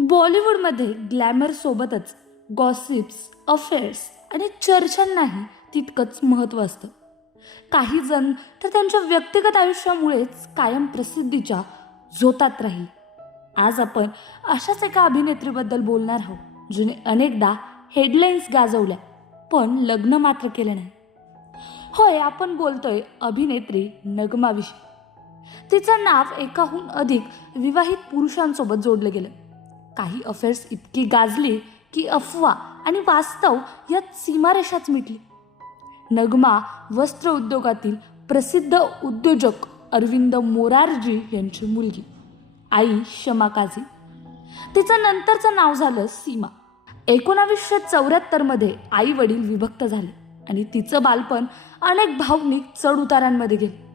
बॉलिवूडमध्ये ग्लॅमर सोबतच gossips affairs आणि चर्चांनाही तितकंच महत्त्व असतं. काही जण तर त्यांच्या व्यक्तिगत आयुष्यामुळेच कायम प्रसिद्धीच्या झोतात राहील. आज आपण अशाच एका अभिनेत्रीबद्दल बोलणार आहोत जिने अनेकदा हेडलाईन्स गाजवल्या पण लग्न मात्र केलं नाही. होय आपण बोलतोय अभिनेत्री नगमाविषयी. तिचं नाव एकाहून अधिक विवाहित पुरुषांसोबत जोडलं गेलं. काही अफेअर्स इतकी गाजली की अफवा आणि वास्तव यात सीमारेषाच मिटली. नगमा वस्त्र उद्योगातील प्रसिद्ध उद्योजक अरविंद मोरारजी यांची मुलगी. आई शमा काझी. तिचं नंतरचं नाव झालं सीमा. एकोणावीसशे चौऱ्याहत्तरमध्ये आई वडील विभक्त झाले आणि तिचं बालपण अनेक भावनिक चढउतारांमध्ये गेले.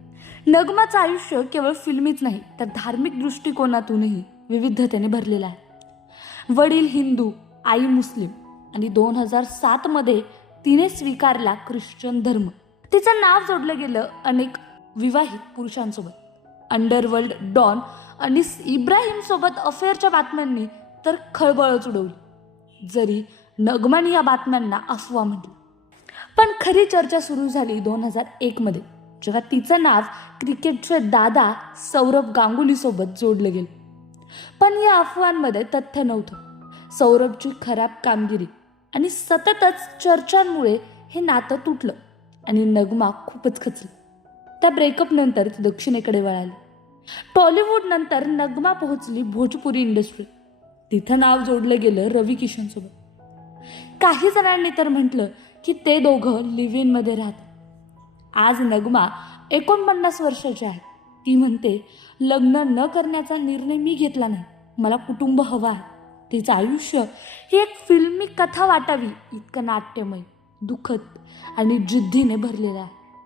नगमाचं आयुष्य केवळ फिल्मीच नाही तर धार्मिक दृष्टिकोनातूनही विविधतेने भरलेलं आहे. वडील हिंदू आई मुस्लिम. आणि दोन हजार सातमध्ये तिने स्वीकारला ख्रिश्चन धर्म. तिचं नाव जोडलं गेलं अनेक विवाहित पुरुषांसोबत. अंडरवर्ल्ड डॉन आणि इब्राहिम सोबत अफेअरच्या बातम्यांनी तर खळबळच उडवली. जरी नगमान या बातम्यांना अफवा म्हटली. पण खरी चर्चा सुरू झाली दोन हजार एकमध्ये जेव्हा तिचं नाव क्रिकेटचे दादा सौरभ गांगुलीसोबत जोडलं गेलं. पण या अफवांमध्ये तथ्य नव्हतं. सौरभची खराब कामगिरी आणि सततच चर्चांमुळे हे नातं तुटलं आणि नगमा खूपच खचली. त्या ब्रेकअपनंतर ती दक्षिणेकडे वळाली. टॉलिवूड नंतर नगमा पोहोचली भोजपुरी इंडस्ट्री तिथं नाव जोडलं गेलं रवी किशनसोबत काही जणांनी तर म्हटलं की ते दोघं लिव्ह इनमध्ये राहतात. आज नगमा एकोणपन्नास वर्षाचे आहेत. ती म्हणते लग्न न करण्याचा निर्णय मी घेतला नाही. मला कुटुंब हवं आहे. तिचं आयुष्य ही एक फिल्मी कथा वाटावी इतकं नाट्यमय दुःखद आणि जिद्दीने भरलेलं आहे.